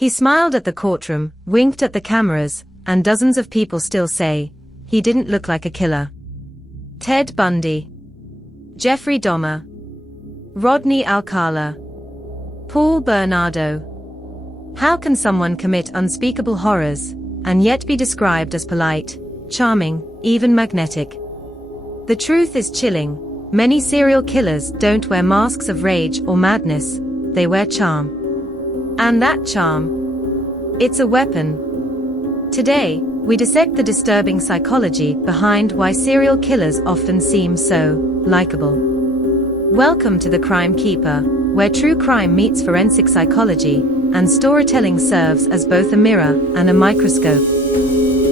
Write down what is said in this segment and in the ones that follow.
He smiled at the courtroom, winked at the cameras, and dozens of people still say, he didn't look like a killer. Ted Bundy, Jeffrey Dahmer, Rodney Alcala, Paul Bernardo. How can someone commit unspeakable horrors, and yet be described as polite, charming, even magnetic? The truth is chilling. Many serial killers don't wear masks of rage or madness, they wear charm. And that charm, it's a weapon. Today, we dissect the disturbing psychology behind why serial killers often seem so likable. Welcome to The Crime Keeper, where true crime meets forensic psychology, and storytelling serves as both a mirror and a microscope.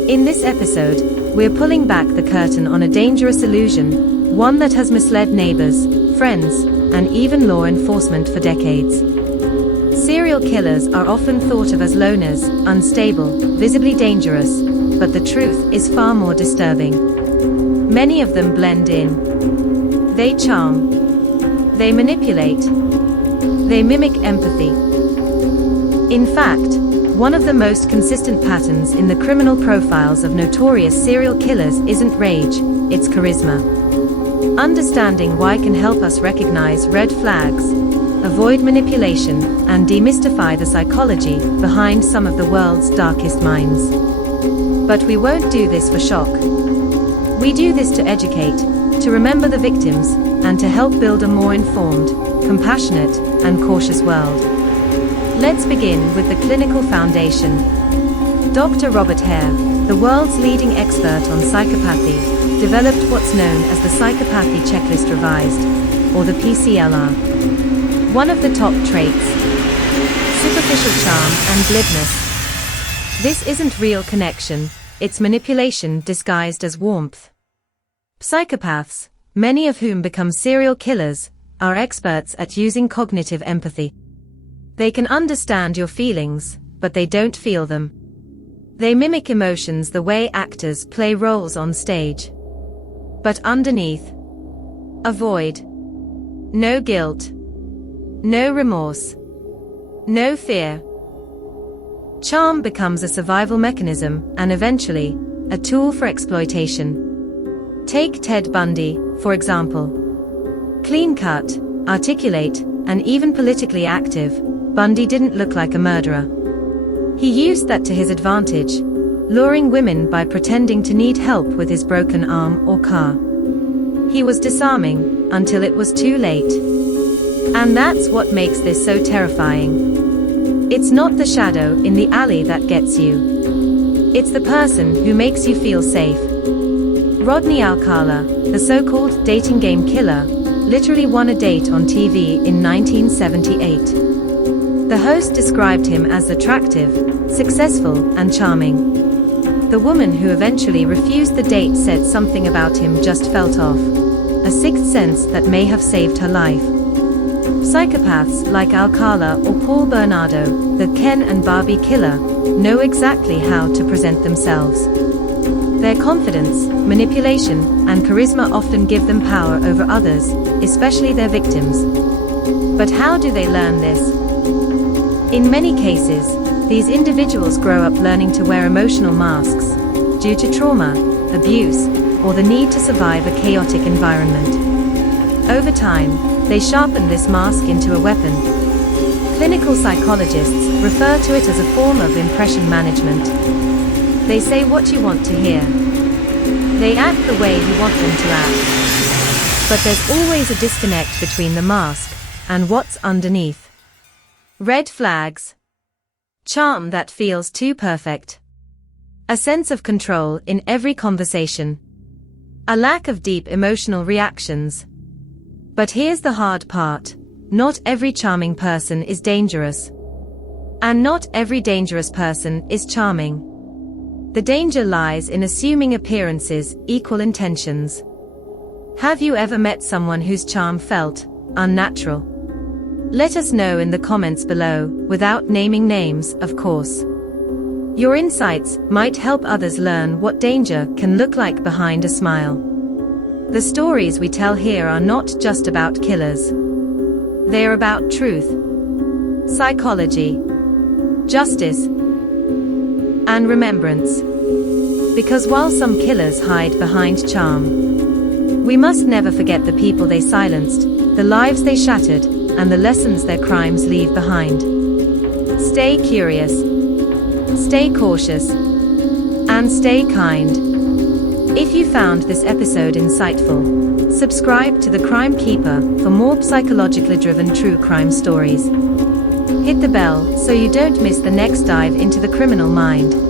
In this episode, we're pulling back the curtain on a dangerous illusion, one that has misled neighbors, friends, and even law enforcement for decades. Serial killers are often thought of as loners, unstable, visibly dangerous, but the truth is far more disturbing. Many of them blend in. They charm. They manipulate. They mimic empathy. In fact, one of the most consistent patterns in the criminal profiles of notorious serial killers isn't rage, it's charisma. Understanding why can help us recognize red flags, avoid manipulation, and demystify the psychology behind some of the world's darkest minds. But we won't do this for shock. We do this to educate, to remember the victims, and to help build a more informed, compassionate, and cautious world. Let's begin with the clinical foundation. Dr. Robert Hare, the world's leading expert on psychopathy, developed what's known as the Psychopathy Checklist Revised, or the PCL-R. One of the top traits: superficial charm and glibness. This isn't real connection, it's manipulation disguised as warmth. Psychopaths, many of whom become serial killers, are experts at using cognitive empathy. They can understand your feelings, but they don't feel them. They mimic emotions the way actors play roles on stage. But underneath, a void. No guilt. No remorse. No fear. Charm becomes a survival mechanism and eventually, a tool for exploitation. Take Ted Bundy, for example. Clean-cut, articulate, and even politically active, Bundy didn't look like a murderer. He used that to his advantage, luring women by pretending to need help with his broken arm or car. He was disarming, until it was too late. And that's what makes this so terrifying. It's not the shadow in the alley that gets you. It's the person who makes you feel safe. Rodney Alcala, the so-called dating game killer, literally won a date on TV in 1978. The host described him as attractive, successful, and charming. The woman who eventually refused the date said something about him just felt off. A sixth sense that may have saved her life. Psychopaths like Alcala or Paul Bernardo, the Ken and Barbie killer, know exactly how to present themselves. Their confidence, manipulation, and charisma often give them power over others, especially their victims. But how do they learn this? In many cases, these individuals grow up learning to wear emotional masks, due to trauma, abuse, or the need to survive a chaotic environment. Over time, they sharpen this mask into a weapon. Clinical psychologists refer to it as a form of impression management. They say what you want to hear. They act the way you want them to act. But there's always a disconnect between the mask and what's underneath. Red flags. Charm that feels too perfect. A sense of control in every conversation. A lack of deep emotional reactions. But here's the hard part. Not every charming person is dangerous. And not every dangerous person is charming. The danger lies in assuming appearances equal intentions. Have you ever met someone whose charm felt unnatural? Let us know in the comments below, without naming names, of course. Your insights might help others learn what danger can look like behind a smile. The stories we tell here are not just about killers. They are about truth, psychology, justice, and remembrance. Because while some killers hide behind charm, we must never forget the people they silenced, the lives they shattered, and the lessons their crimes leave behind. Stay curious, stay cautious, and stay kind. If you found this episode insightful, subscribe to The Crime Keeper for more psychologically driven true crime stories. Hit the bell so you don't miss the next dive into the criminal mind.